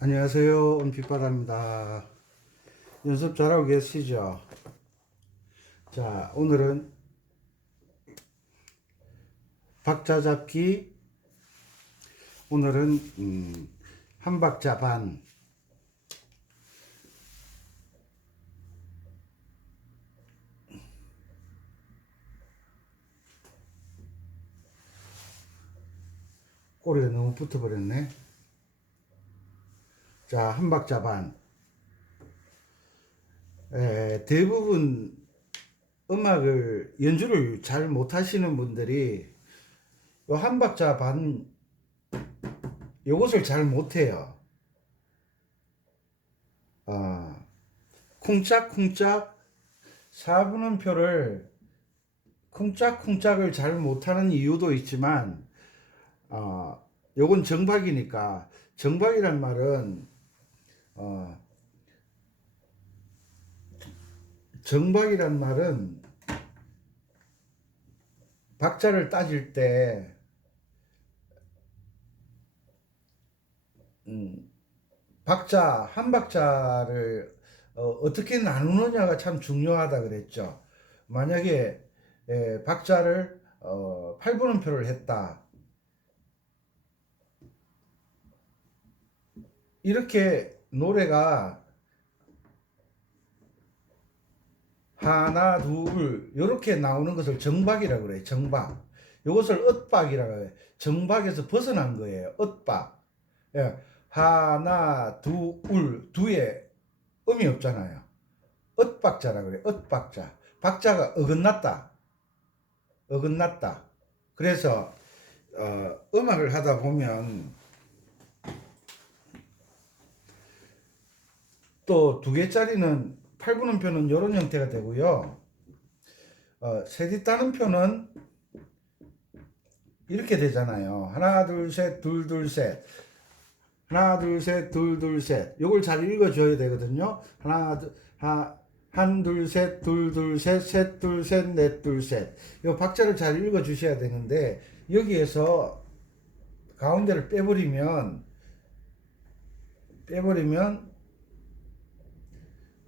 안녕하세요. 은빛바다입니다. 연습 잘하고 계시죠? 자, 오늘은 박자 잡기. 오늘은 한 박자 반. 꼬리가 너무 붙어버렸네. 자, 한 박자 반. 대부분 음악을 연주를 잘 못하시는 분들이 요 한 박자 반 요것을 잘 못해요. 쿵짝쿵짝 4분음표를 쿵짝쿵짝을 잘 못하는 이유도 있지만 요건 정박이니까. 정박이란 말은 정박이란 말은 박자를 따질 때 박자 한 박자를 어떻게 나누느냐가 참 중요하다 그랬죠. 만약에 박자를 8분음표를 했다. 이렇게 노래가 하나 둘 이렇게 나오는 것을 정박이라고 그래요. 정박. 이것을 엇박이라고 해요. 정박에서 벗어난 거예요. 엇박. 예. 하나 둘 두에 음이 없잖아요. 엇박자라고 그래요. 엇박자. 박자가 어긋났다. 어긋났다. 그래서 음악을 하다 보면 또 두 개짜리는 8분음표는 이런 형태가 되고요. 세디 따는 표는 이렇게 되잖아요. 하나 둘 셋 둘 둘 셋 하나 둘 셋 둘 둘 셋 요걸 잘 읽어줘야 되거든요. 한 둘 셋 둘 둘 셋 셋 둘 셋 넷 둘 셋 요 박자를 잘 읽어주셔야 되는데 여기에서 가운데를 빼버리면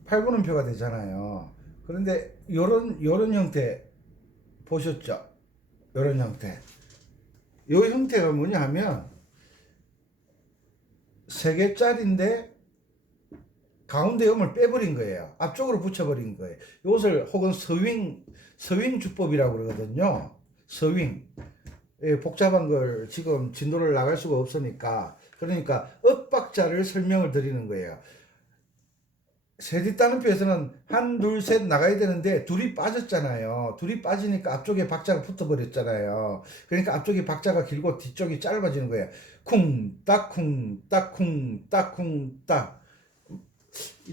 8분음표가 되잖아요. 그런데 요런 형태 보셨죠? 요런 형태. 요 형태가 뭐냐 하면 3개짜리인데 가운데 음을 빼버린 거예요. 앞쪽으로 붙여버린 거예요. 이것을 혹은 서윙 주법이라고 그러거든요. 서윙. 복잡한 걸 지금 진도를 나갈 수가 없으니까. 그러니까 엇박자를 설명을 드리는 거예요. 세디 따는표에서는 한, 둘, 셋 나가야 되는데 둘이 빠졌잖아요. 둘이 빠지니까 앞쪽에 박자가 붙어버렸잖아요. 그러니까 앞쪽에 박자가 길고 뒤쪽이 짧아지는 거예요. 쿵, 딱, 쿵, 딱, 쿵, 딱, 쿵, 딱.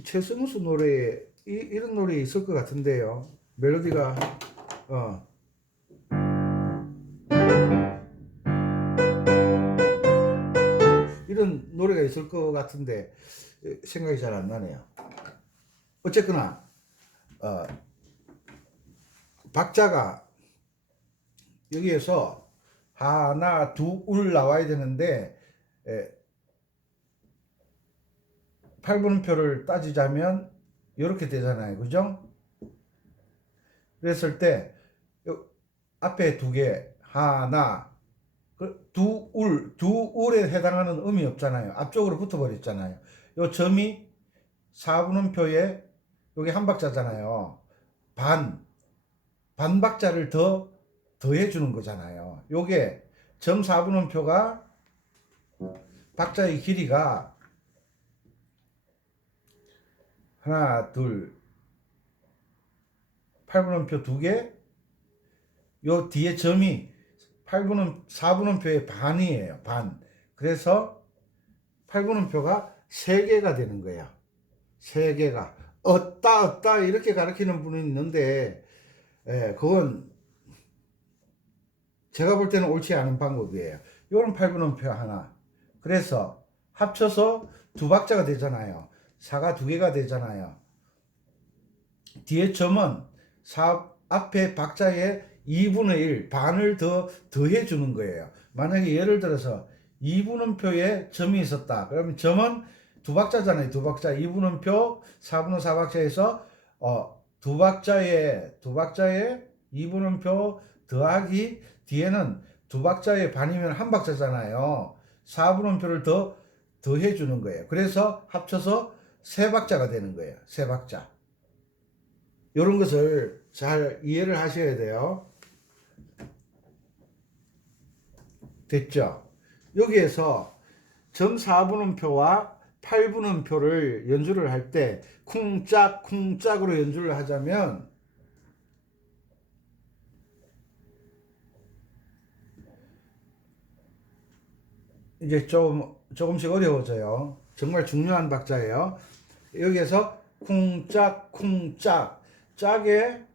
최성수 노래에 이런 노래 있을 것 같은데요. 멜로디가 이런 노래가 있을 것 같은데 생각이 잘 안 나네요. 어쨌거나 박자가 여기에서 하나 둘 나와야 되는데 8분음표를 따지자면 이렇게 되잖아요. 그죠? 그랬을 때 앞에 2개 하나 두울에 해당하는 음이 없잖아요. 앞쪽으로 붙어버렸잖아요. 요 점이 4분음표에 여기 한 박자잖아요. 반 박자를 더해 주는 거잖아요. 요게 점 4분음표가 박자의 길이가 하나 둘 8분음표 2개 요 뒤에 점이 4분음표의 반이에요. 반. 그래서 8분음표가 3개가 되는 거예요. 3개가 얻다 이렇게 가르치는 분이 있는데 그건 제가 볼 때는 옳지 않은 방법이에요. 이건 8분음표 하나. 그래서 합쳐서 2박자가 되잖아요. 4가 2개가 되잖아요. 뒤에 점은 앞에 박자의 2분의 1 반을 더해 주는 거예요. 만약에 예를 들어서 2분음표에 점이 있었다. 그러면 점은 두 박자잖아요. 두 박자. 2분음표, 4분음 4박자에서 두 박자에 2분음표 더하기 뒤에는 두 박자의 반이면 한 박자잖아요. 4분음표를 더해 주는 거예요. 그래서 합쳐서 세 박자가 되는 거예요. 세 박자. 이런 것을 잘 이해를 하셔야 돼요. 됐죠? 여기에서 점 4분음표와 8분음표를 연주를 할 때 쿵짝 쿵짝으로 연주를 하자면 이제 조금씩 어려워져요. 정말 중요한 박자예요. 여기에서 쿵짝 쿵짝 짝에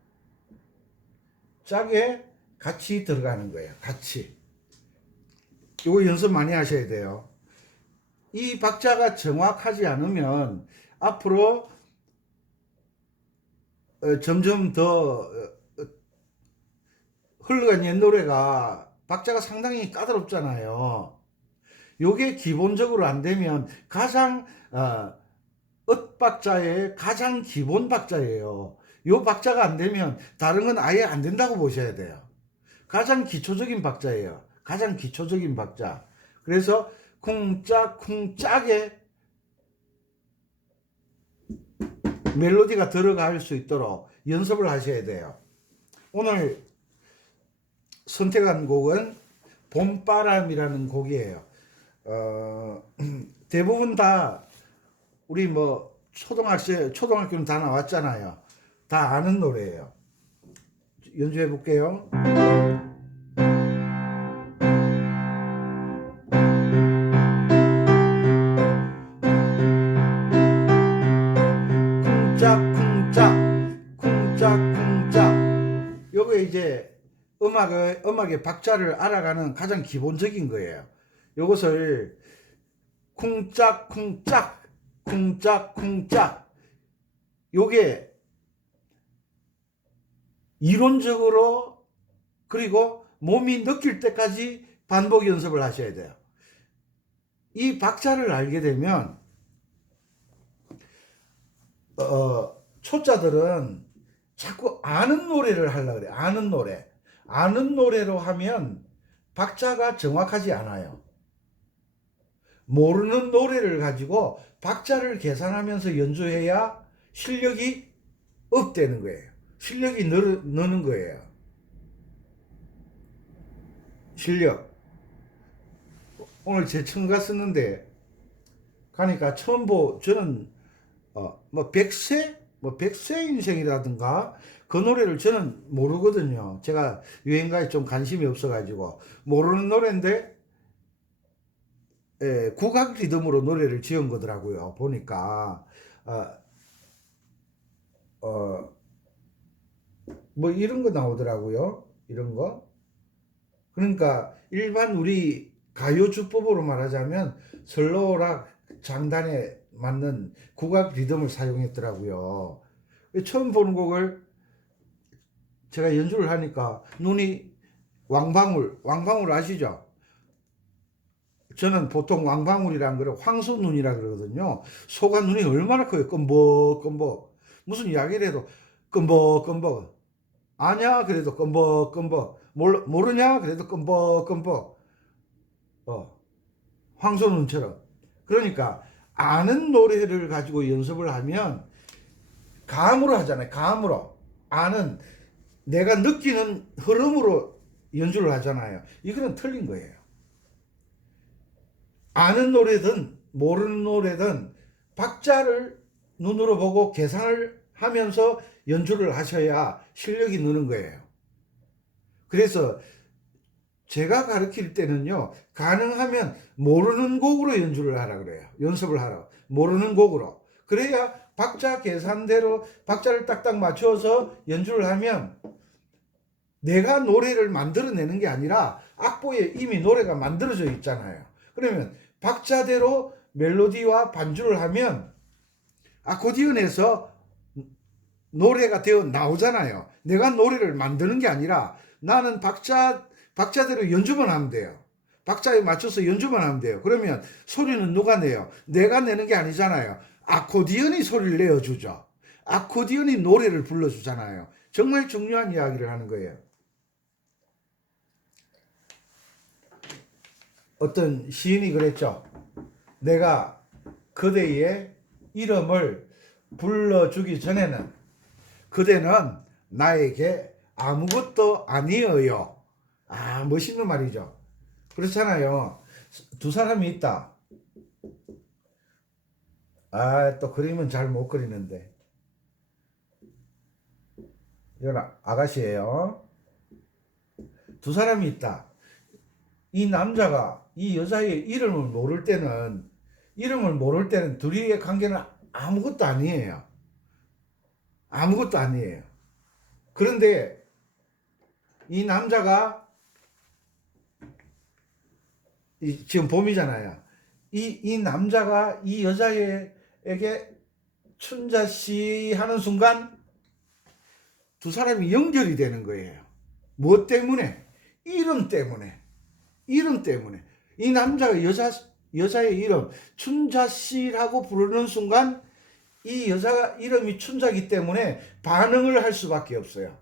같이 들어가는 거예요. 같이. 이거 연습 많이 하셔야 돼요. 이 박자가 정확하지 않으면 앞으로 점점 더 흘러간 옛 노래가 박자가 상당히 까다롭잖아요. 요게 기본적으로 안 되면 가장 박자의 가장 기본 박자예요. 요 박자가 안 되면 다른 건 아예 안 된다고 보셔야 돼요. 가장 기초적인 박자예요. 가장 기초적인 박자. 그래서 쿵짝 쿵짝에 멜로디가 들어갈 수 있도록 연습을 하셔야 돼요. 오늘 선택한 곡은 봄바람이라는 곡이에요. 대부분 다 우리 뭐 초등학교는 다 나왔잖아요. 다 아는 노래예요. 연주해 볼게요. 쿵짝 쿵짝 요거 이제 음악의 박자를 알아가는 가장 기본적인 거예요. 요것을 쿵짝 요게 이론적으로 그리고 몸이 느낄 때까지 반복 연습을 하셔야 돼요. 이 박자를 알게 되면 초짜들은 자꾸 아는 노래를 하려고 그래요. 아는 노래로 하면 박자가 정확하지 않아요. 모르는 노래를 가지고 박자를 계산하면서 연주해야 실력이 업되는 거예요. 실력이 느는 거예요. 실력. 오늘 제 청가 썼는데 가니까 저는 뭐 백세 인생이라든가 그 노래를 저는 모르거든요. 제가 유행가에 좀 관심이 없어가지고 모르는 노래인데 국악 리듬으로 노래를 지은 거더라고요. 보니까 뭐 이런 거 나오더라고요. 이런 거. 그러니까 일반 우리 가요 주법으로 말하자면 슬로우락 장단에 맞는 국악 리듬을 사용했더라고요. 처음 보는 곡을 제가 연주를 하니까 눈이 왕방울 아시죠? 저는 보통 왕방울이란 거를 황소눈이라 그러거든요. 소가 눈이 얼마나 커요. 껌벅껌벅. 무슨 이야기를 해도 껌벅껌벅. 아냐? 그래도 껌벅껌벅. 모르냐? 그래도 껌벅껌벅. 황소눈처럼. 그러니까 아는 노래를 가지고 연습을 하면 감으로 하잖아요. 감으로. 아는 내가 느끼는 흐름으로 연주를 하잖아요. 이거는 틀린 거예요. 아는 노래든 모르는 노래든 박자를 눈으로 보고 계산을 하면서 연주를 하셔야 실력이 느는 거예요. 그래서 제가 가르칠 때는요, 가능하면 모르는 곡으로 연주를 하라 그래요. 연습을 하라. 모르는 곡으로. 그래야 박자 계산대로 박자를 딱딱 맞춰서 연주를 하면 내가 노래를 만들어내는 게 아니라 악보에 이미 노래가 만들어져 있잖아요. 그러면 박자대로 멜로디와 반주를 하면 아코디언에서 노래가 되어 나오잖아요. 내가 노래를 만드는 게 아니라 나는 박자대로 연주만 하면 돼요. 박자에 맞춰서 연주만 하면 돼요. 그러면 소리는 누가 내요? 내가 내는 게 아니잖아요. 아코디언이 소리를 내어주죠. 아코디언이 노래를 불러주잖아요. 정말 중요한 이야기를 하는 거예요. 어떤 시인이 그랬죠. 내가 그대의 이름을 불러주기 전에는 그대는 나에게 아무것도 아니에요. 아, 멋있는 말이죠. 그렇잖아요. 두 사람이 있다. 아, 또 그림은 잘 못 그리는데. 이건 아가씨예요. 두 사람이 있다. 이 남자가 이 여자의 이름을 모를 때는 둘이의 관계는 아무것도 아니에요. 아무것도 아니에요. 그런데 이 남자가 지금 봄이잖아요. 이 남자가 이 여자에게 춘자씨 하는 순간 두 사람이 연결이 되는 거예요. 무엇 때문에? 이름 때문에. 이름 때문에. 이 남자가 여자의 이름 춘자씨라고 부르는 순간 이 여자가 이름이 춘자기 때문에 반응을 할 수밖에 없어요.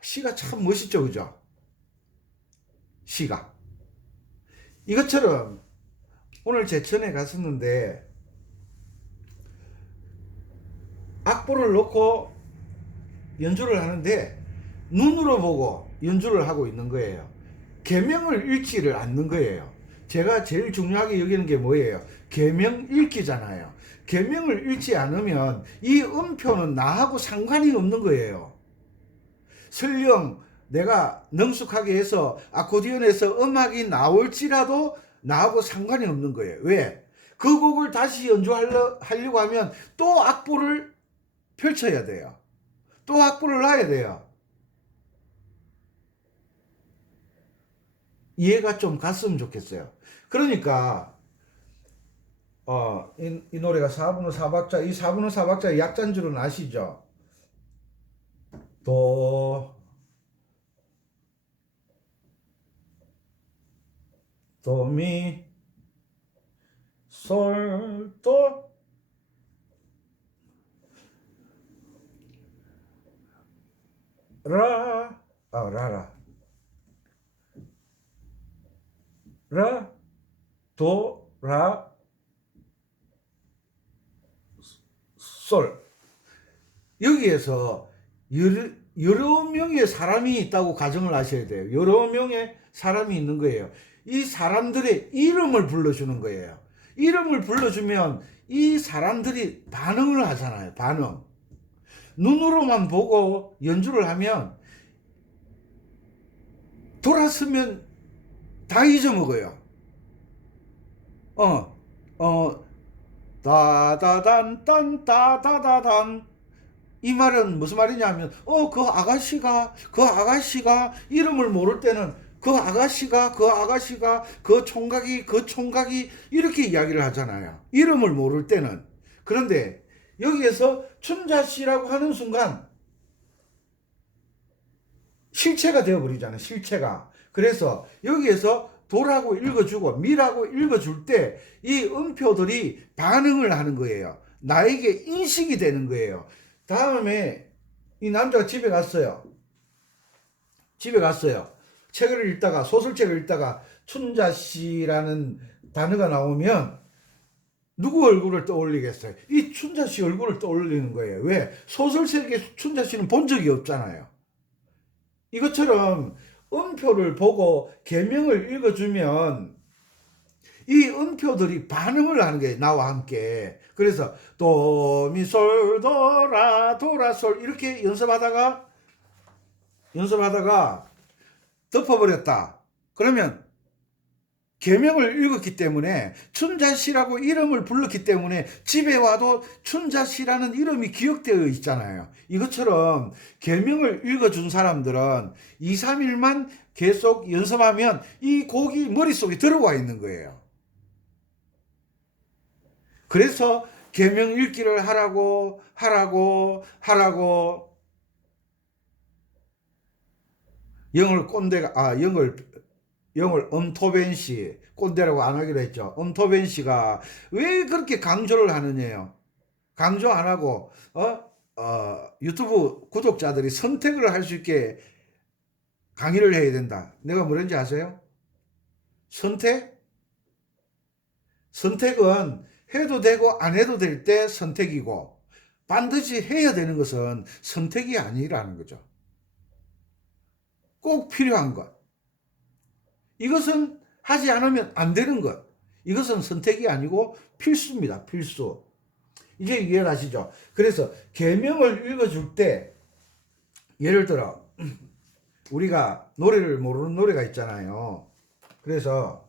시가 참 멋있죠, 그죠? 시가. 이것처럼 오늘 제천에 갔었는데 악보를 놓고 연주를 하는데 눈으로 보고 연주를 하고 있는 거예요. 계명을 읽지를 않는 거예요. 제가 제일 중요하게 여기는 게 뭐예요? 계명 읽기잖아요. 계명을 읽지 않으면 이 음표는 나하고 상관이 없는 거예요. 설령 내가 능숙하게 해서 아코디언에서 음악이 나올지라도 나하고 상관이 없는 거예요. 왜? 그 곡을 다시 연주하려고 하면 또 악보를 펼쳐야 돼요. 또 악보를 놔야 돼요. 이해가 좀 갔으면 좋겠어요. 그러니까 이 노래가 4분의 4박자, 이 4분의 4박자의 약자인 줄은 아시죠? 도, 미, 솔, 도, 라라, 라, 도, 라, 솔. 여기에서 여러 명의 사람이 있다고 가정을 하셔야 돼요. 여러 명의 사람이 있는 거예요. 이 사람들의 이름을 불러주는 거예요. 이름을 불러주면 이 사람들이 반응을 하잖아요. 반응. 눈으로만 보고 연주를 하면 돌았으면 다 잊어먹어요. 다다단 딴 다다다단. 이 말은 무슨 말이냐면 그 아가씨가 이름을 모를 때는 그 아가씨가 그 총각이 이렇게 이야기를 하잖아요. 이름을 모를 때는. 그런데 여기에서 춘자씨라고 하는 순간 실체가 되어버리잖아요. 실체가. 그래서 여기에서 도라고 읽어주고 미라고 읽어줄 때 이 음표들이 반응을 하는 거예요. 나에게 인식이 되는 거예요. 다음에 이 남자가 집에 갔어요. 책을 읽다가, 소설책을 읽다가 춘자씨라는 단어가 나오면 누구 얼굴을 떠올리겠어요? 이 춘자씨 얼굴을 떠올리는 거예요. 왜? 소설책에 춘자씨는 본 적이 없잖아요. 이것처럼 음표를 보고 계명을 읽어주면 이 음표들이 반응을 하는 거예요. 나와 함께. 그래서 도미솔 도라솔 이렇게 연습하다가 덮어버렸다. 그러면 계명을 읽었기 때문에 춘자씨라고 이름을 불렀기 때문에 집에 와도 춘자씨라는 이름이 기억되어 있잖아요. 이것처럼 계명을 읽어준 사람들은 2, 3일만 계속 연습하면 이 곡이 머릿속에 들어와 있는 거예요. 그래서 계명 읽기를 하라고 영을 영을 엄토벤 씨, 꼰대라고 안 하기로 했죠. 엄토벤 씨가 왜 그렇게 강조를 하느냐요. 강조 안 하고 유튜브 구독자들이 선택을 할 수 있게 강의를 해야 된다. 내가 뭐랬는지 아세요? 선택은 해도 되고 안 해도 될 때 선택이고 반드시 해야 되는 것은 선택이 아니라는 거죠. 꼭 필요한 것. 이것은 하지 않으면 안 되는 것. 이것은 선택이 아니고 필수입니다. 필수. 이제 이해가시죠? 그래서 계명을 읽어줄 때 예를 들어 우리가 노래를 모르는 노래가 있잖아요. 그래서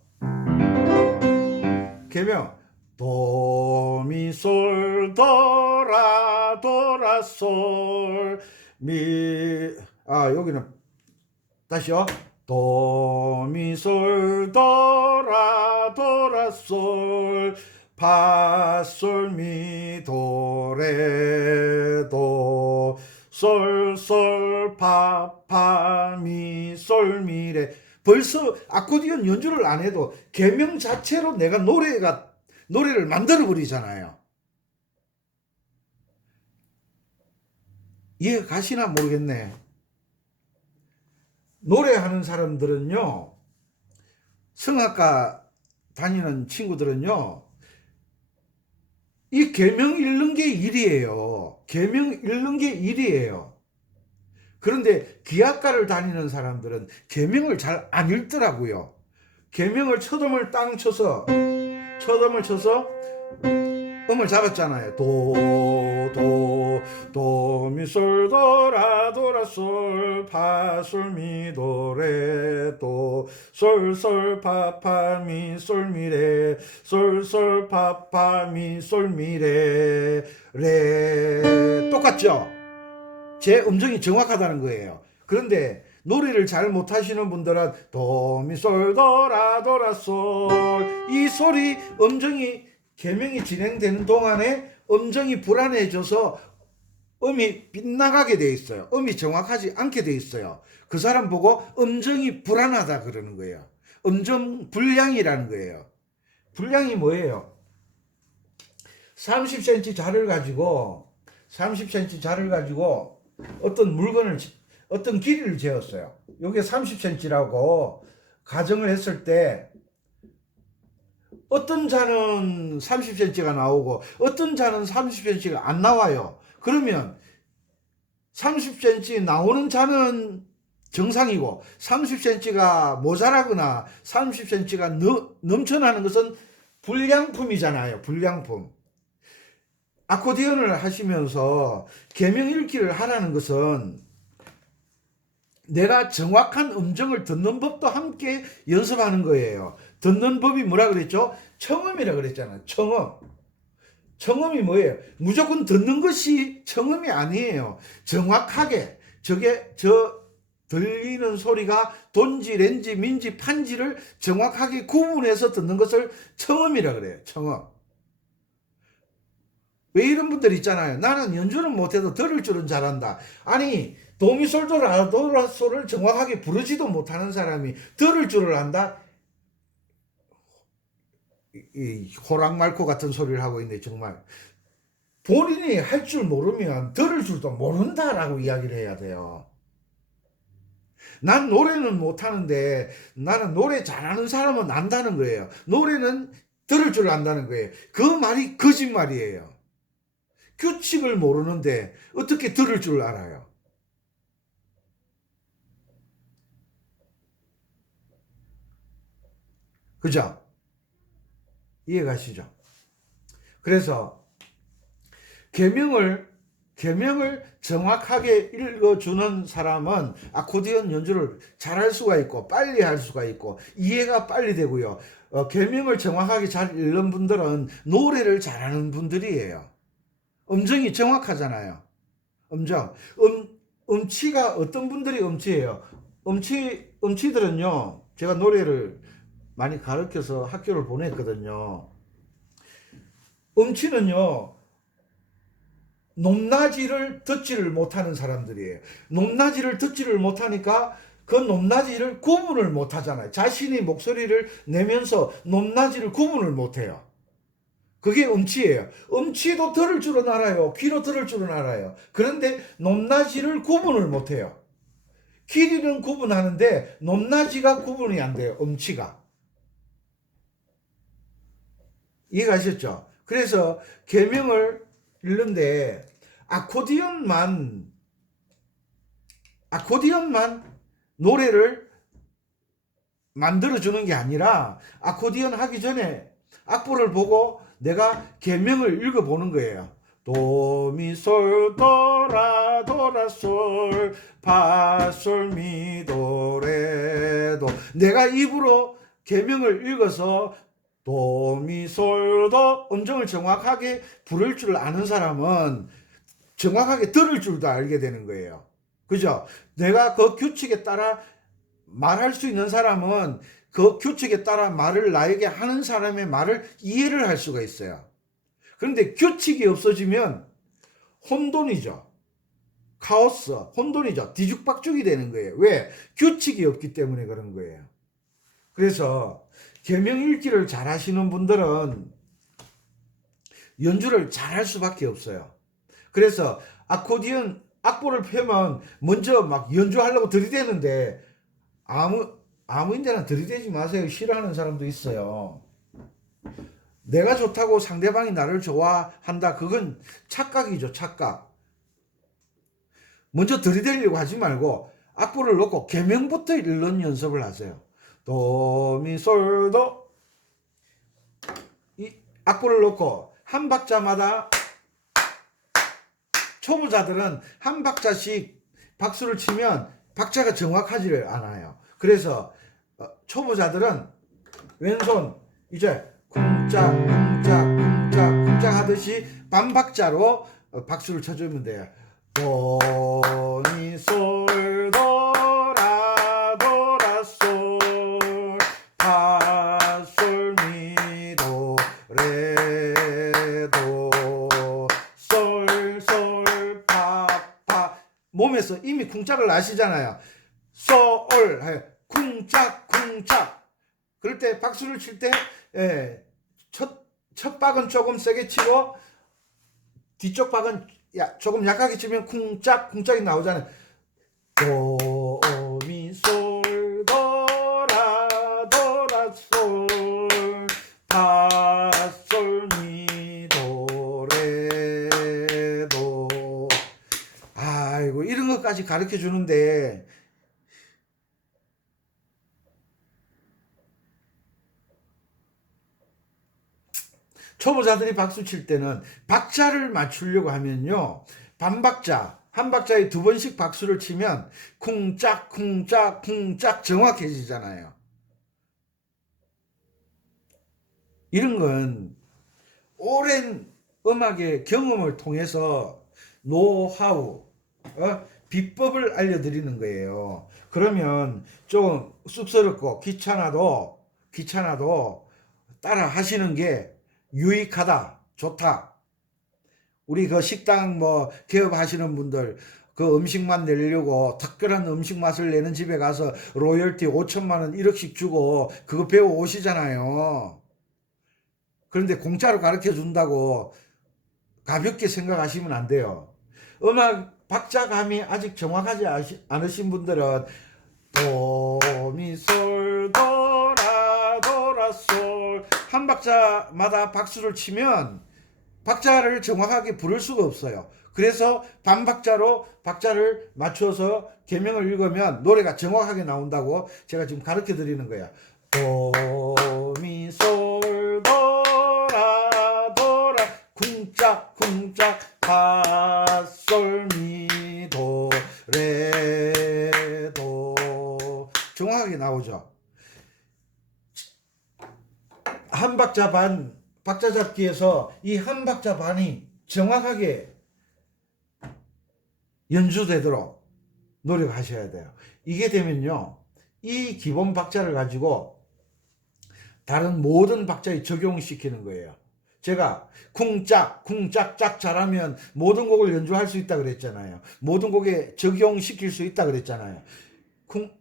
계명 도미솔 도라 도라 솔 미 여기는 다시요. 도미솔 도라 도라 솔 파솔미 도레 도 솔솔 파파미 솔미레. 벌써 아코디언 연주를 안 해도 계명 자체로 내가 노래를 만들어 버리잖아요. 이해 가시나 모르겠네. 노래하는 사람들은요, 성악가 다니는 친구들은요, 이 계명 읽는 게 일이에요. 계명 읽는 게 일이에요. 그런데 기악가를 다니는 사람들은 계명을 잘 안 읽더라고요. 계명을 첫음을 땅 쳐서 음을 잡았잖아요. 도미솔 도라솔 파솔미 도레 도 솔솔 파파미 솔미레 솔솔 파파미 솔미레 레. 똑같죠? 제 음정이 정확하다는 거예요. 그런데 노래를 잘 못하시는 분들은 도미솔 도라솔 이 소리 음정이 계명이 진행되는 동안에 음정이 불안해져서 음이 빗나가게 돼 있어요. 음이 정확하지 않게 돼 있어요. 그 사람 보고 음정이 불안하다 그러는 거예요. 음정 불량이라는 거예요. 불량이 뭐예요? 30cm 자를 가지고 어떤 물건을 어떤 길이를 재었어요. 이게 30cm라고 가정을 했을 때 어떤 잔은 30cm가 나오고 어떤 잔은 30cm가 안 나와요. 그러면 30cm 나오는 잔은 정상이고 30cm가 모자라거나 30cm가 넘쳐나는 것은 불량품이잖아요. 불량품. 아코디언을 하시면서 계명 읽기를 하라는 것은 내가 정확한 음정을 듣는 법도 함께 연습하는 거예요. 듣는 법이 뭐라 그랬죠? 청음이라 그랬잖아요. 청음이 뭐예요? 무조건 듣는 것이 청음이 아니에요. 정확하게 저 들리는 소리가 돈지, 렌지, 민지, 판지를 정확하게 구분해서 듣는 것을 청음이라 그래요. 청음. 왜 이런 분들 있잖아요. 나는 연주는 못해도 들을 줄은 잘한다. 아니 도미솔도 라도라솔을 정확하게 부르지도 못하는 사람이 들을 줄을 안다? 이 호랑말코 같은 소리를 하고 있네. 정말 본인이 할 줄 모르면 들을 줄도 모른다라고 이야기를 해야 돼요. 난 노래는 못하는데 나는 노래 잘하는 사람은 안다는 거예요. 노래는 들을 줄 안다는 거예요. 그 말이 거짓말이에요. 규칙을 모르는데 어떻게 들을 줄 알아요? 그죠? 이해가시죠? 그래서 계명을 정확하게 읽어주는 사람은 아코디언 연주를 잘할 수가 있고 빨리 할 수가 있고 이해가 빨리 되고요. 계명을 정확하게 잘 읽는 분들은 노래를 잘하는 분들이에요. 음정이 정확하잖아요. 음치가 어떤 분들이 음치예요? 음치들은요. 제가 노래를 많이 가르쳐서 학교를 보냈거든요. 음치는요. 높낮이를 듣지를 못하는 사람들이에요. 높낮이를 듣지를 못하니까 그 높낮이를 구분을 못 하잖아요. 자신이 목소리를 내면서 높낮이를 구분을 못 해요. 그게 음치예요. 음치도 들을 줄은 알아요. 귀로 들을 줄은 알아요. 그런데 높낮이를 구분을 못 해요. 길이는 구분하는데 높낮이가 구분이 안 돼요. 음치가. 이해가셨죠? 그래서 계명을 읽는데 아코디언만 노래를 만들어주는 게 아니라 아코디언 하기 전에 악보를 보고 내가 계명을 읽어보는 거예요. 도미솔 도라 도라솔 파솔미도레도 내가 입으로 계명을 읽어서 도미솔도 음정을 정확하게 부를 줄 아는 사람은 정확하게 들을 줄도 알게 되는 거예요. 그죠? 내가 그 규칙에 따라 말할 수 있는 사람은 그 규칙에 따라 말을 나에게 하는 사람의 말을 이해를 할 수가 있어요. 그런데 규칙이 없어지면 혼돈이죠. 카오스, 혼돈이죠. 뒤죽박죽이 되는 거예요. 왜? 규칙이 없기 때문에 그런 거예요. 그래서 계명 읽기를 잘 하시는 분들은 연주를 잘 할 수밖에 없어요. 그래서 아코디언 악보를 펴면 먼저 막 연주하려고 들이대는데 아무인데나 들이대지 마세요. 싫어하는 사람도 있어요. 내가 좋다고 상대방이 나를 좋아한다. 그건 착각이죠. 착각. 먼저 들이대려고 하지 말고 악보를 놓고 계명부터 읽는 연습을 하세요. 도미솔도 이 악보를 놓고 한 박자마다 초보자들은 한 박자씩 박수를 치면 박자가 정확하지를 않아요. 그래서 초보자들은 왼손 이제 쿵짝 쿵짝 쿵짝 쿵짝 하듯이 반박자로 박수를 쳐주면 돼요. 도니솔 도라 도라솔 파솔 미도 레도 솔솔 파파 몸에서 이미 쿵짝을 아시잖아요. 솔 쿵짝 쿵짝 그럴 때 박수를 칠 때 첫 박은 조금 세게 치고 뒤쪽 박은 조금 약하게 치면 쿵짝 쿵짝이 나오잖아요. 도미솔 도라 도라솔 파솔 미도 레도 아이고 이런 것까지 가르쳐 주는데 초보자들이 박수 칠 때는 박자를 맞추려고 하면요. 반박자, 한 박자에 두 번씩 박수를 치면 쿵짝, 쿵짝, 쿵짝 정확해지잖아요. 이런 건 오랜 음악의 경험을 통해서 노하우, 비법을 알려드리는 거예요. 그러면 좀 쑥스럽고 귀찮아도 따라 하시는 게 유익하다, 좋다. 우리 그 식당 뭐 개업하시는 분들 그 음식만 내려고 특별한 음식 맛을 내는 집에 가서 로열티 5천만 원 1억씩 주고 그거 배워 오시잖아요. 그런데 공짜로 가르쳐 준다고 가볍게 생각하시면 안 돼요. 음악 박자감이 아직 정확하지 않으신 분들은 도미솔 도라 도라솔 한 박자마다 박수를 치면 박자를 정확하게 부를 수가 없어요. 그래서 반박자로 박자를 맞춰서 계명을 읽으면 노래가 정확하게 나온다고 제가 지금 가르쳐 드리는 거야. 도미솔 도라 도라 쿵짝 쿵짝 파솔미도 레도 정확하게 나오죠. 한 박자 반 박자 잡기에서 이 한 박자 반이 정확하게 연주되도록 노력하셔야 돼요. 이게 되면요. 이 기본 박자를 가지고 다른 모든 박자에 적용시키는 거예요. 제가 쿵짝 쿵짝짝 잘하면 모든 곡을 연주할 수 있다 그랬잖아요. 모든 곡에 적용시킬 수 있다 그랬잖아요.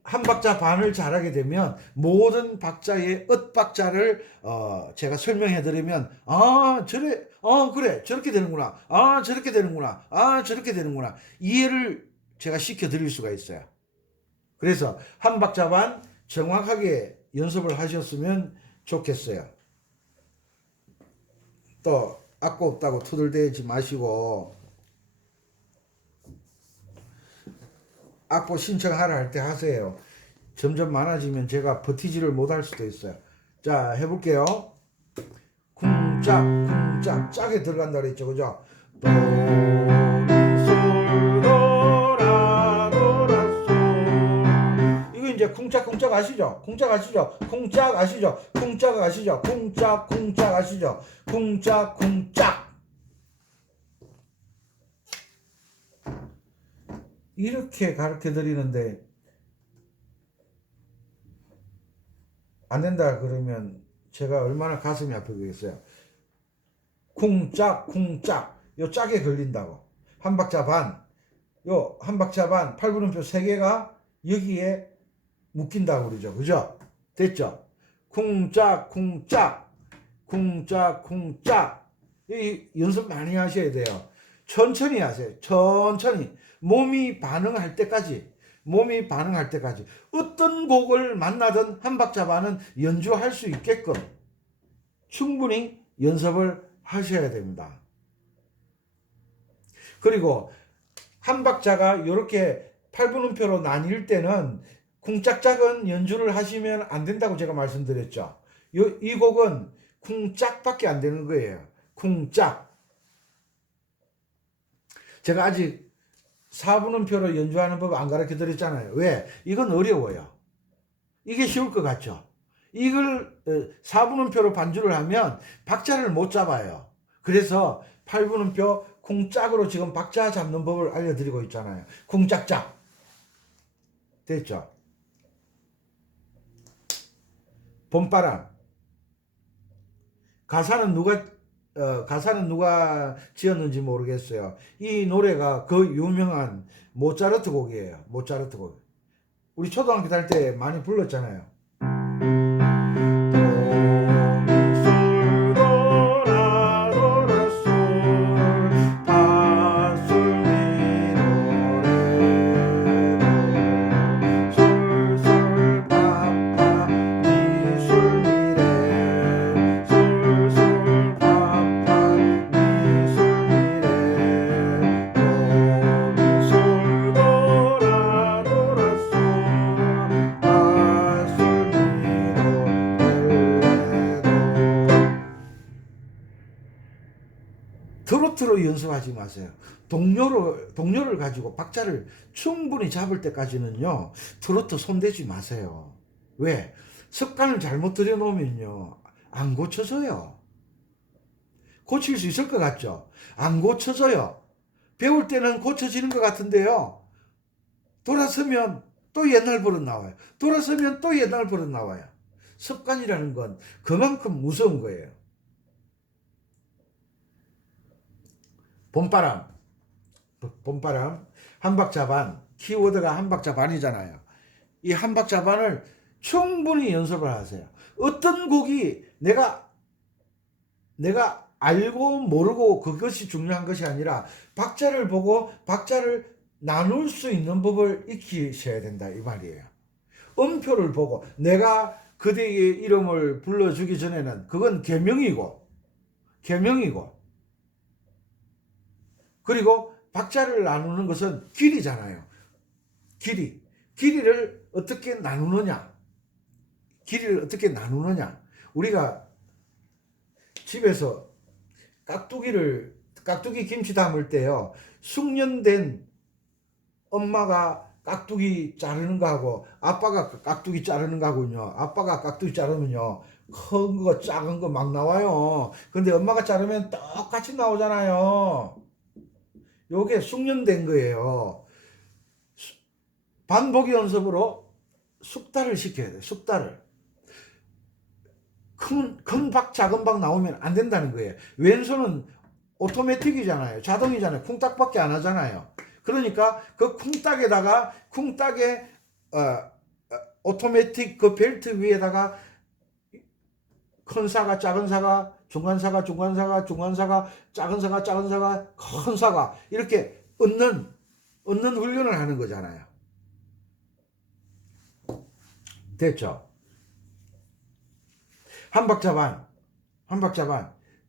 한 박자 반을 잘하게 되면 모든 박자의 엇박자를 제가 설명해 드리면 그래 저렇게 되는구나, 저렇게 되는구나, 저렇게 되는구나, 이해를 제가 시켜 드릴 수가 있어요. 그래서 한 박자 반 정확하게 연습을 하셨으면 좋겠어요. 또 악보 없다고 투덜대지 마시고 악보 신청하라 할 때 하세요. 점점 많아지면 제가 버티지를 못할 수도 있어요. 자, 해볼게요. 쿵짝 쿵짝 짝에 들어간다 그랬죠, 그죠? 도, 미, 솔, 도라, 도라, 솔. 이거 이제 쿵짝 쿵짝 아시죠? 쿵짝 아시죠? 쿵짝 아시죠? 쿵짝 아시죠? 쿵짝 쿵짝 아시죠? 쿵짝 쿵짝. 이렇게 가르쳐 드리는데 안 된다 그러면 제가 얼마나 가슴이 아프겠어요. 쿵짝 쿵짝 요 짝에 걸린다고. 한 박자 반, 요 한 박자 반 8분음표 3개가 여기에 묶인다고 그러죠. 그죠? 됐죠? 쿵짝 쿵짝 쿵짝 쿵짝. 이 연습 많이 하셔야 돼요. 천천히 하세요. 천천히. 몸이 반응할 때까지. 어떤 곡을 만나든 한 박자 반은 연주할 수 있게끔 충분히 연습을 하셔야 됩니다. 그리고 한 박자가 이렇게 8분음표로 나뉠 때는 쿵짝짝은 연주를 하시면 안 된다고 제가 말씀드렸죠. 이 곡은 쿵짝밖에 안 되는 거예요. 쿵짝. 제가 아직 4분음표로 연주하는 법 안 가르쳐 드렸잖아요. 왜? 이건 어려워요. 이게 쉬울 것 같죠? 이걸 4분음표로 반주를 하면 박자를 못 잡아요. 그래서 8분음표 쿵짝으로 지금 박자 잡는 법을 알려드리고 있잖아요. 쿵짝짝. 됐죠? 봄바람. 가사는 누가 지었는지 모르겠어요. 이 노래가 그 유명한 모차르트 곡이에요. 모차르트 곡. 우리 초등학교 다닐 때 많이 불렀잖아요. 트로트로 연습하지 마세요. 동료를 가지고 박자를 충분히 잡을 때까지는요, 트로트 손대지 마세요. 왜? 습관을 잘못 들여놓으면요, 안 고쳐져요. 고칠 수 있을 것 같죠? 안 고쳐져요. 배울 때는 고쳐지는 것 같은데요, 돌아서면 또 옛날 버릇 나와요. 돌아서면 또 옛날 버릇 나와요. 습관이라는 건 그만큼 무서운 거예요. 봄바람 한 박자 반, 키워드가 한 박자 반이잖아요. 이 한 박자 반을 충분히 연습을 하세요. 어떤 곡이 내가 알고 모르고 그것이 중요한 것이 아니라 박자를 보고 박자를 나눌 수 있는 법을 익히셔야 된다 이 말이에요. 음표를 보고 내가 그대의 이름을 불러주기 전에는 그건 계명이고 그리고 박자를 나누는 것은 길이잖아요. 길이를 어떻게 나누느냐. 우리가 집에서 깍두기 김치 담을 때요, 숙련된 엄마가 깍두기 자르는 거하고 아빠가 깍두기 자르는 거하고요, 아빠가 깍두기 자르면요, 큰 거 작은 거 막 나와요. 근데 엄마가 자르면 똑같이 나오잖아요. 요게 숙련된 거예요. 반복 연습으로 숙달을 시켜야 돼요. 숙달을. 큰 박 작은 박 나오면 안 된다는 거예요. 왼손은 오토매틱이잖아요. 자동이잖아요. 쿵딱밖에 안 하잖아요. 그러니까 그 쿵딱에 오토매틱 그 벨트 위에다가 큰 사과, 작은 사과, 중간 사과, 중간 사과, 중간 사과, 작은 사과, 작은 사과, 큰 사과 이렇게 얻는 훈련을 하는 거잖아요. 됐죠? 한 박자 반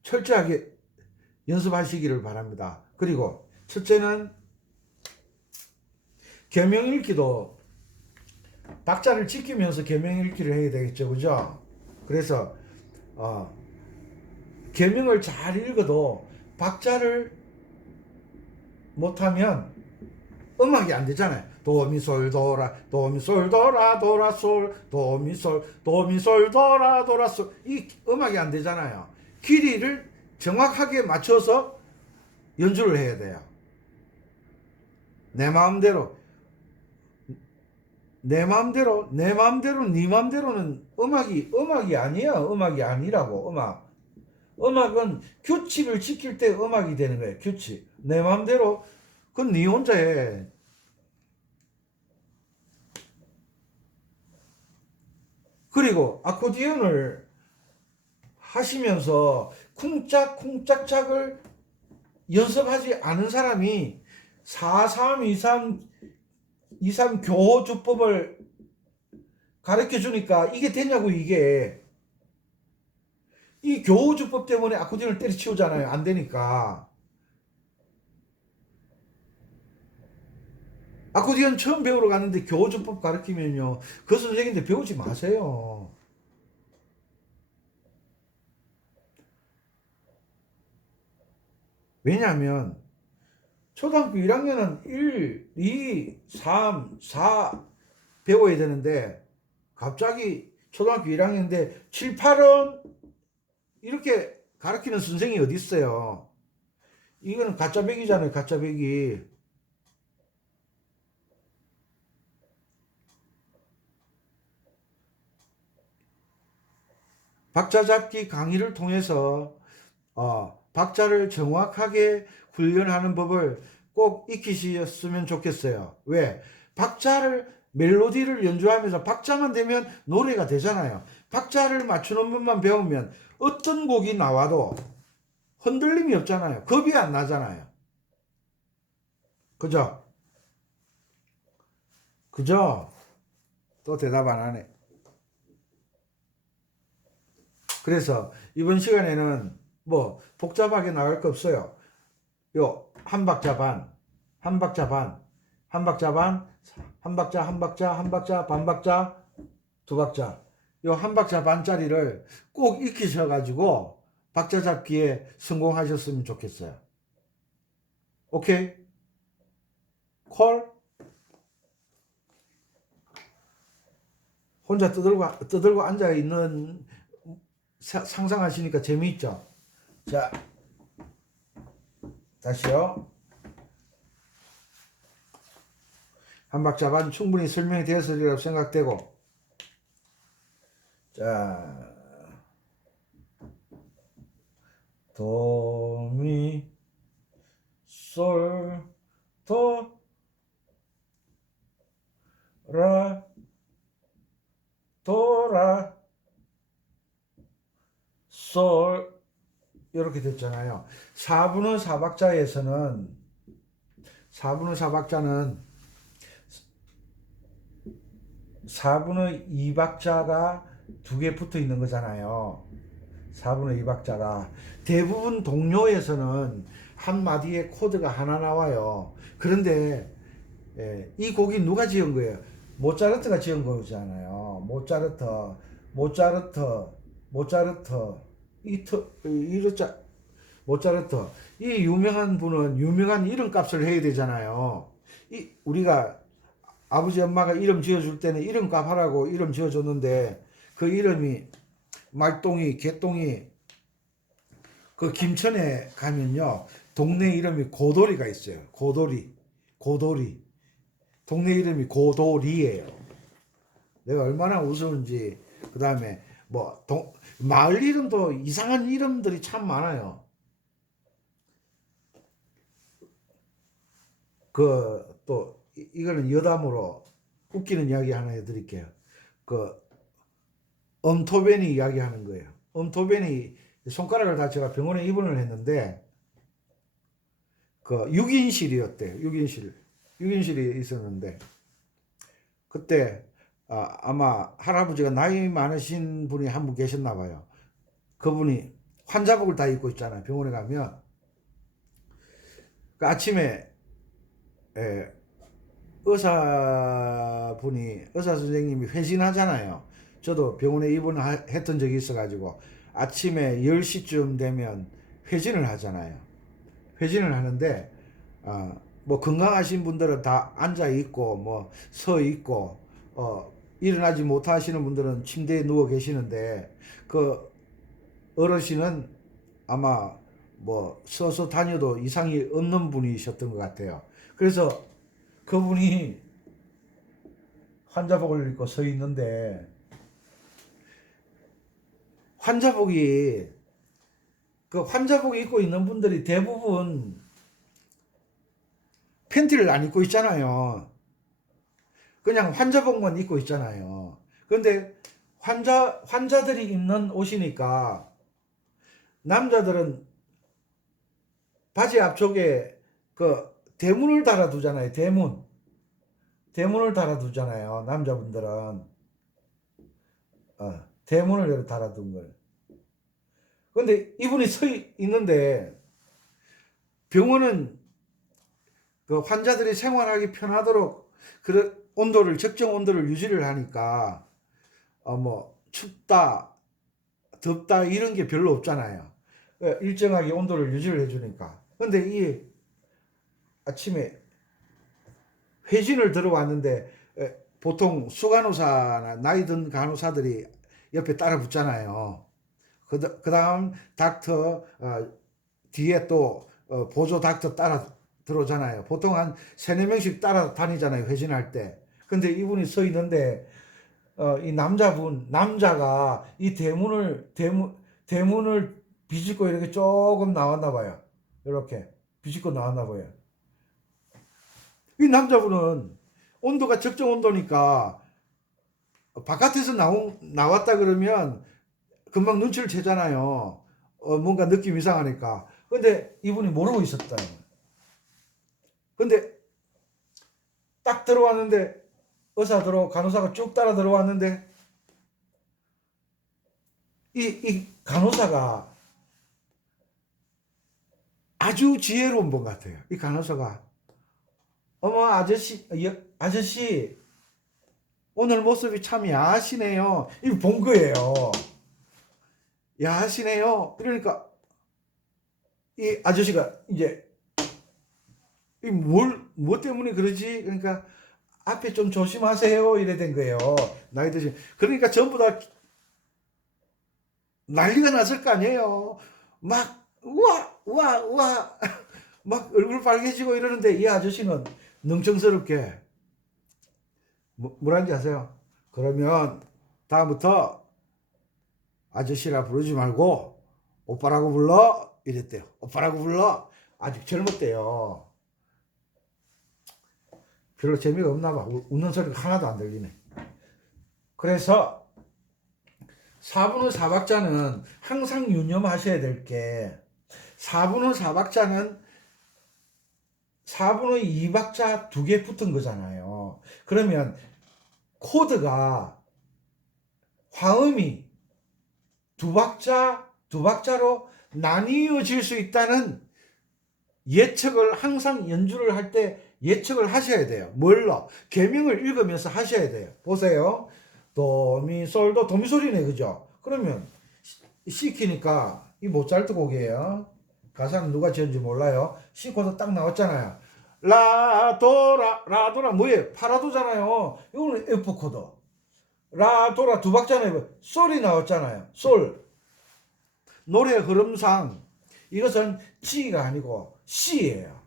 철저하게 연습하시기를 바랍니다. 그리고 첫째는 계명 읽기도 박자를 지키면서 계명 읽기를 해야 되겠죠, 그죠? 그래서 계명을 잘 읽어도 박자를 못하면 음악이 안 되잖아요. 도미솔 도라 도미솔 도라 도라 솔 도미솔 도미솔 도라 도라 솔 이 음악이 안 되잖아요. 길이를 정확하게 맞춰서 연주를 해야 돼요. 내 마음대로 네 맘대로는 음악이 아니야. 음악이 아니라고. 음악은 규칙을 지킬 때 음악이 되는 거예요. 규칙. 내 맘대로 그건 네 혼자 해. 그리고 아코디언을 하시면서 쿵짝쿵짝짝을 연습하지 않은 사람이 4-3-2-3 교호주법을 가르쳐 주니까 이게 되냐고. 이게 이 교호주법 때문에 아코디언을 때려치우잖아요. 안 되니까. 아코디언 처음 배우러 갔는데 교호주법 가르치면요, 그 선생님한테 배우지 마세요. 왜냐하면 초등학교 1학년은 1, 2, 3, 4 배워야 되는데 갑자기 초등학교 1학년인데 7, 8은 이렇게 가르치는 선생이 어디 있어요. 이거는 가짜배기잖아요. 가짜배기. 박자 잡기 강의를 통해서 박자를 정확하게 훈련하는 법을 꼭 익히셨으면 좋겠어요. 왜? 멜로디를 연주하면서 박자만 되면 노래가 되잖아요. 박자를 맞추는 법만 배우면 어떤 곡이 나와도 흔들림이 없잖아요. 겁이 안 나잖아요. 그죠? 그죠? 또 대답 안 하네. 그래서 이번 시간에는 뭐 복잡하게 나갈 거 없어요. 요 한 박자 반, 한 박자 반, 한 박자 반, 한 박자, 한 박자, 한 박자, 반 박자, 두 박자. 요 한 박자 반짜리를 꼭 익히셔가지고 박자 잡기에 성공하셨으면 좋겠어요. 오케이? 콜? 혼자 떠들고 앉아 있는 상상하시니까 재미있죠? 자, 다시요. 한 박자 반 충분히 설명이 되었으리라고 생각되고, 자, 도, 미, 솔, 도, 라, 도라, 솔, 이렇게 됐잖아요. 4분의 4박자에서는 4분의 4박자는 4분의 2박자가 두 개 붙어 있는 거잖아요. 4분의 2박자가 대부분 동요에서는 한 마디에 코드가 하나 나와요. 그런데 이 곡이 누가 지은 거예요? 모차르트가 지은 거잖아요. 모차르트 이르자 모차르트. 이 유명한 분은 유명한 이름값을 해야 되잖아요. 우리가 아버지 엄마가 이름 지어줄 때는 이름값 하라고 이름 지어줬는데 그 이름이 말똥이 개똥이. 그 김천에 가면요 동네 이름이 고도리가 있어요. 고도리 동네 이름이 고도리예요. 내가 얼마나 우스운지. 그 다음에 마을 이름도 이상한 이름들이 참 많아요. 또 이거는 여담으로 웃기는 이야기 하나 해드릴게요. 그 엄토벤이 이야기하는 거예요. 엄토벤이 손가락을 다쳐가 병원에 입원을 했는데 그 6인실이었대요. 6인실이 있었는데 그때 아마 할아버지가 나이 많으신 분이 한 분 계셨나 봐요. 그분이 환자복을 다 입고 있잖아요. 병원에 가면 그 아침에 의사 선생님이 회진하잖아요. 저도 병원에 입원했던 적이 있어가지고 아침에 10시쯤 되면 회진을 하잖아요. 회진을 하는데 뭐 건강하신 분들은 다 앉아 있고 뭐 서 있고 일어나지 못하시는 분들은 침대에 누워 계시는데 그 어르신은 아마 뭐 서서 다녀도 이상이 없는 분이셨던 것 같아요. 그래서 그분이 환자복을 입고 서 있는데 환자복이 그 환자복 입고 있는 분들이 대부분 팬티를 안 입고 있잖아요. 그냥 환자복만 입고 있잖아요. 그런데 환자들이 입는 옷이니까 남자들은 바지 앞쪽에 그 대문을 달아두잖아요. 대문을 달아두잖아요. 남자분들은 대문을 여기 달아둔 거예요. 근데 이분이 서 있는데 병원은 그 환자들이 생활하기 편하도록 그 적정 온도를 유지를 하니까 뭐 춥다 덥다 이런 게 별로 없잖아요. 일정하게 온도를 유지를 해주니까. 근데 이 아침에 회진을 들어왔는데 보통 수간호사나 나이 든 간호사들이 옆에 따라 붙잖아요. 그 다음 닥터 뒤에 또 보조 닥터 따라 들어오잖아요. 보통 한 3-4명씩 따라 다니잖아요. 회진할 때. 근데 이분이 서 있는데 이 남자가 이 대문을 비집고 이렇게 조금 나왔나 봐요. 이렇게 비집고 나왔나 봐요. 이 남자분은 온도가 적정 온도니까 바깥에서 나왔다 그러면 금방 눈치를 채잖아요. 뭔가 느낌 이상하니까. 근데 이분이 모르고 있었다. 근데 딱 들어왔는데 간호사가 쭉 따라 들어왔는데 이 간호사가 아주 지혜로운 분 같아요. 이 간호사가 어머 아저씨 오늘 모습이 참 야하시네요. 이거 본 거예요. 야하시네요. 그러니까 이 아저씨가 이제 뭐 때문에 그러지? 그러니까 앞에 좀 조심하세요. 이래 된 거예요. 나이 드신. 그러니까 전부 다 난리가 났을 거 아니에요. 막 우와 막 얼굴 빨개지고 이러는데 이 아저씨는 능청스럽게 뭐라는지 아세요? 그러면 다음부터 아저씨라 부르지 말고 오빠라고 불러 이랬대요. 오빠라고 불러. 아직 젊었대요. 별로 재미가 없나 봐. 웃는 소리가 하나도 안 들리네. 그래서 4분의 4박자는 항상 유념하셔야 될 게 4분의 4박자는 4분의 2박자 2개 붙은 거잖아요. 그러면 코드가 화음이 두 박자로 나뉘어질 수 있다는 예측을 항상 연주를 할 때 예측을 하셔야 돼요. 뭘로? 계명을 읽으면서 하셔야 돼요. 보세요. 도미솔도 도미솔이네, 그죠? 그러면 C 키니까 이 모차르트 곡이에요. 가사는 누가 지었는지 몰라요. C 코드 딱 나왔잖아요. 라도라 뭐예요? 파라도잖아요. 이거는 F 코드. 라도라 두 박자는 솔이 나왔잖아요. 솔. 노래 흐름상 이것은 G가 아니고 C예요.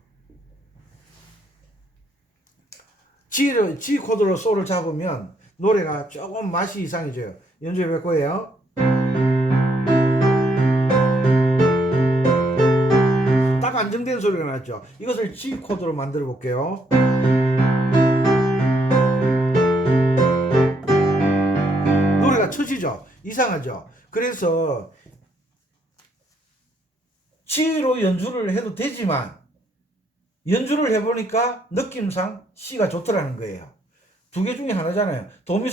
G 코드로 솔을 잡으면 노래가 조금 맛이 이상해져요. 연주해 볼 거예요. 딱 안정된 소리가 났죠. 이것을 G 코드로 만들어 볼게요. 그죠? 이상하죠? 그래서 G로 연주를 해도 되지만 연주를 해보니까 느낌상 C가 좋더라는 거예요. 두 개 중에 하나잖아요. 도미솔